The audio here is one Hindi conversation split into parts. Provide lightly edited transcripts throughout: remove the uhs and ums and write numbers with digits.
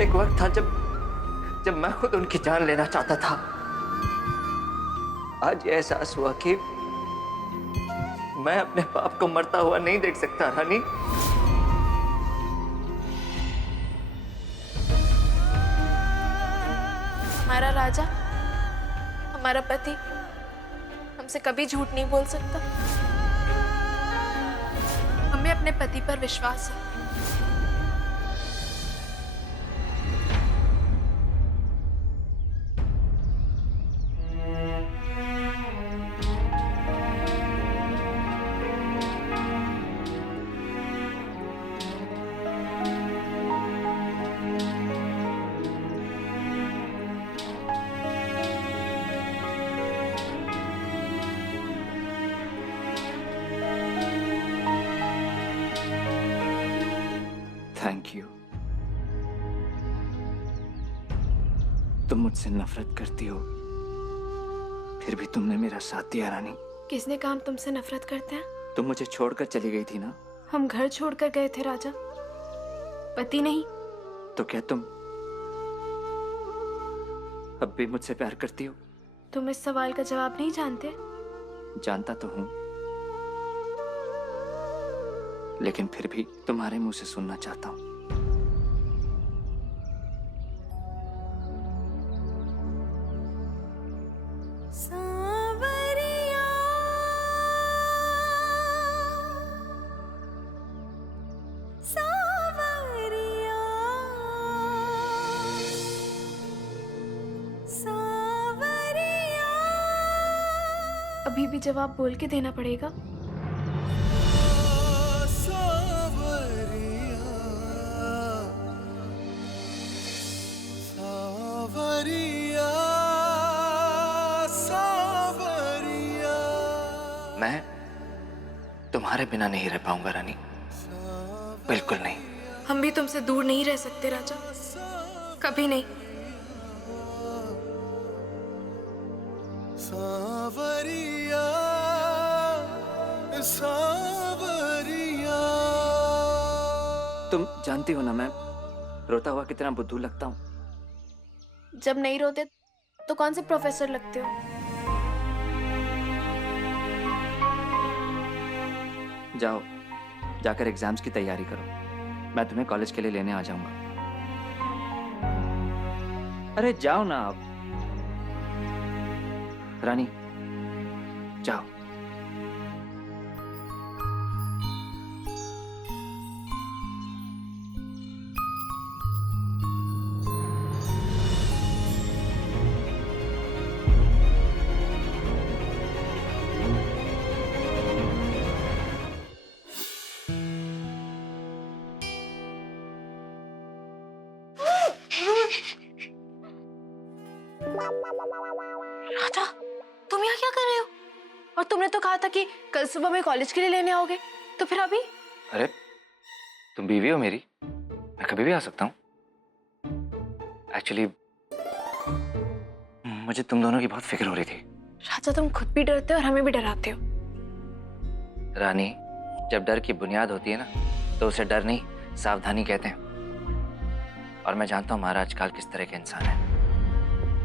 एक वक्त था जब मैं खुद उनकी जान लेना चाहता था। आज ये एहसास हुआ कि मैं अपने बाप को मरता हुआ नहीं देख सकता रानी। हमारा राजा, हमारा पति हमसे कभी झूठ नहीं बोल सकता। हमें अपने पति पर विश्वास है। Thank you. तुम मुझसे नफरत करती हो, फिर भी तुमने मेरा साथ दिया रानी। किसने कहा हम तुमसे नफरत करते हैं? तुम मुझे छोड़कर चली गई थी ना। हम घर छोड़कर गए थे राजा, पति नहीं। तो क्या तुम अब भी मुझसे प्यार करती हो? तुम इस सवाल का जवाब नहीं जानते? जानता तो हूं, लेकिन फिर भी तुम्हारे मुंह से सुनना चाहता हूं। सावरिया, सावरिया, सावरिया। अभी भी जवाब बोल के देना पड़ेगा। मैं तुम्हारे बिना नहीं रह पाऊंगा रानी, बिल्कुल नहीं। हम भी तुमसे दूर नहीं रह सकते राजा, कभी नहीं। सावरिया, सावरिया। तुम जानती हो ना मैं रोता हुआ कितना बुद्धू लगता हूं। जब नहीं रोते तो कौन से प्रोफेसर लगते हो? जाओ, जाकर एग्जाम्स की तैयारी करो, मैं तुम्हें कॉलेज के लिए लेने आ जाऊंगा। अरे जाओ ना आप। रानी जाओ। राजा, तुम यहाँ क्या कर रहे हो? और तुमने तो कहा था कि कल सुबह मैं कॉलेज के लिए लेने आओगे, तो फिर अभी? अरे तुम बीवी हो मेरी, मैं कभी भी आ सकता हूँ। एक्चुअली मुझे तुम दोनों की बहुत फिक्र हो रही थी। राजा, तुम खुद भी डरते हो और हमें भी डराते हो। रानी, जब डर की बुनियाद होती है ना, तो उसे डर नहीं सावधानी कहते हैं। और मैं जानता हूँ महाराज काल किस तरह के इंसान है,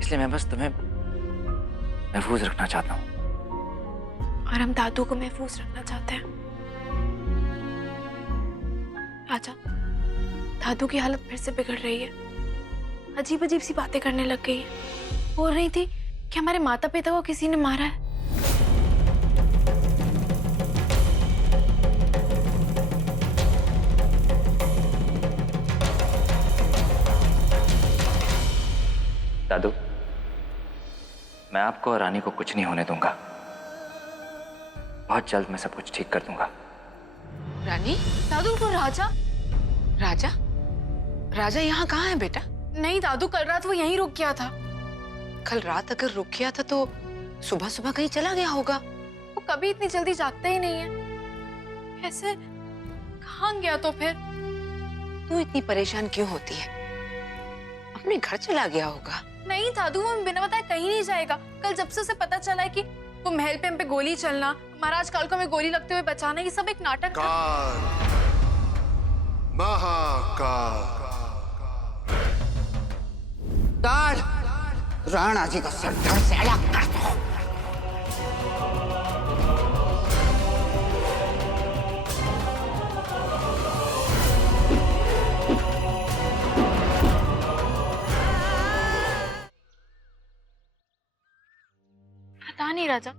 इसलिए मैं बस तुम्हें महफूज रखना चाहता हूँ। और हम दादू को महफूज रखना चाहते हैं। राजा, दादू की हालत फिर से बिगड़ रही है, अजीब अजीब सी बातें करने लग गई है। बोल रही थी कि हमारे माता पिता को किसी ने मारा है। दादू, मैं आपको और रानी को कुछ नहीं होने दूंगा। बहुत जल्द मैं सब कुछ ठीक कर दूंगा। रानी? दादू, वो राजा। राजा? राजा यहाँ कहाँ है बेटा? नहीं दादू, कल रात वो यहीं रुक गया था। कल रात अगर रुक गया था तो सुबह सुबह कहीं चला गया होगा। वो कभी इतनी जल्दी जागता ही नहीं है। ऐसे कहाँ गया तो फिर? तू इतनी परेशान क्यों होती है? अपने घर चला गया होगा। नहीं दादू, वो बिना बताए कहीं नहीं जाएगा। कल जब से उसे पता चला है कि वो महल पे हम पे गोली चलना, महाराज काल को हमें गोली लगते हुए बचाना, ये सब एक नाटक था। महाकाल। राणा जी का सर धड़ से अलग कर दो। पता नहीं राजा,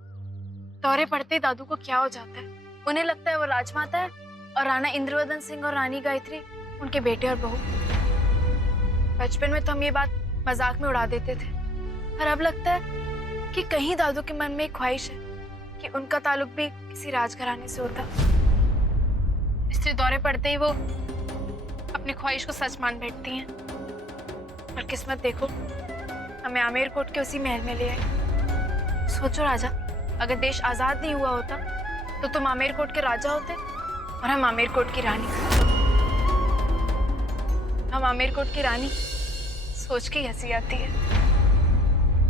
दौरे पड़ते ही दादू को क्या हो जाता है। उन्हें लगता है वो राजमाता है और राणा इंद्रवदन सिंह और रानी गायत्री उनके बेटे और बहू। बचपन में तो हम ये बात मजाक में उड़ा देते थे, पर अब लगता है कि कहीं दादू के मन में एक ख्वाहिश है कि उनका ताल्लुक भी किसी राजघराने से होता। इसलिए दौरे पड़ते ही वो अपनी ख्वाहिश को सच मान बैठती हैं। और किस्मत देखो, हमें आमेर कोट के उसी महल में ले आई। सोचो राजा, अगर देश आजाद नहीं हुआ होता तो तुम आमेर कोट के राजा होते और हम आमेर कोट की रानी। हम आमेर कोट की रानी सोच के ही हंसी आती है।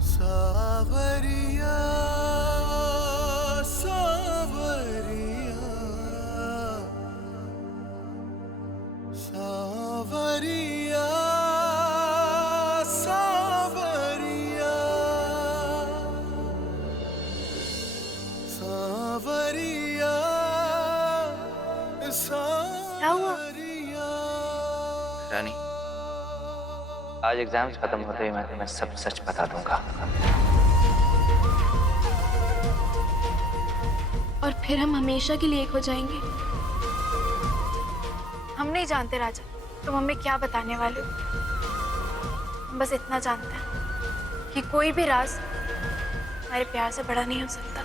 सावरिया सावरिया सावरिया सावरिया सावरिया क्या हुआ? रानी, आज एग्जाम्स खत्म होते ही मैं तुम्हें सब सच बता दूंगा। और फिर हम हमेशा के लिए एक हो जाएंगे। हम नहीं जानते राजा तुम हमें क्या बताने वाले हो। हम बस इतना जानते हैं कि कोई भी राज हमारे प्यार से बड़ा नहीं हो सकता।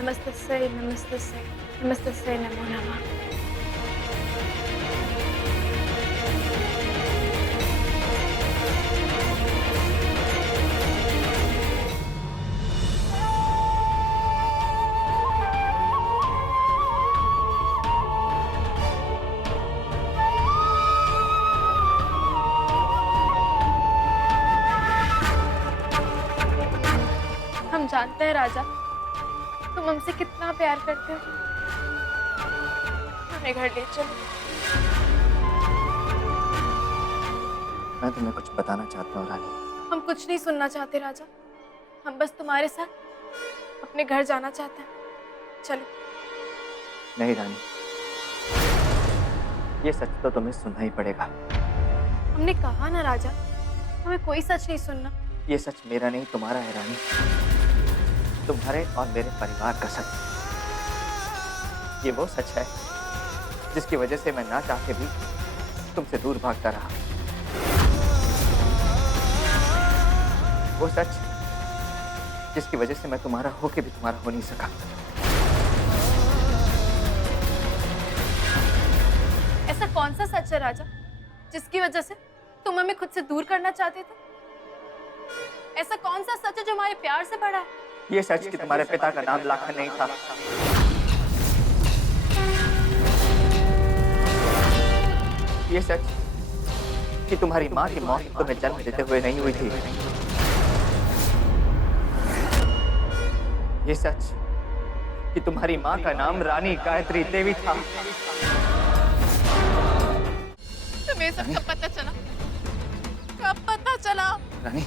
नमस्ते नमस्ते नमस्ते नमो नमः। हम जानते हैं राजा तुम हमसे कितना प्यार करते हो। हमें घर ले चलो। मैं तुम्हें कुछ बताना चाहता हूँ रानी। हम कुछ नहीं सुनना चाहते राजा, हम बस तुम्हारे साथ अपने घर जाना चाहते हैं। चलो। नहीं रानी, ये सच तो तुम्हें सुनना ही पड़ेगा। हमने कहा ना राजा, हमें कोई सच नहीं सुनना। ये सच मेरा नहीं तुम्हारा है रानी, तुम्हारे और मेरे परिवार का सच। ये वो सच है जिसकी वजह से मैं ना चाहते भी तुमसे दूर भागता रहा। वो सच जिसकी वजह से मैं तुम्हारा होके भी तुम्हारा हो नहीं सका। ऐसा कौन सा सच है राजा जिसकी वजह से तुम हमें खुद से दूर करना चाहते थे? ऐसा कौन सा सच है जो हमारे प्यार से बड़ा है? ये सच कि तुम्हारे पिता का नाम लाखन नहीं था। ये सच कि तुम्हारी माँ की मौत तुम्हें जन्म देते हुए नहीं हुई थी। ये सच कि तुम्हारी माँ का नाम रानी गायत्री देवी था। तुम्हें सब कब पता चला? कब पता चला? रानी,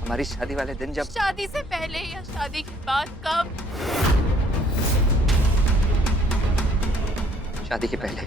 हमारी शादी वाले दिन जब शादी से पहले या शादी के बाद? कब? शादी के पहले।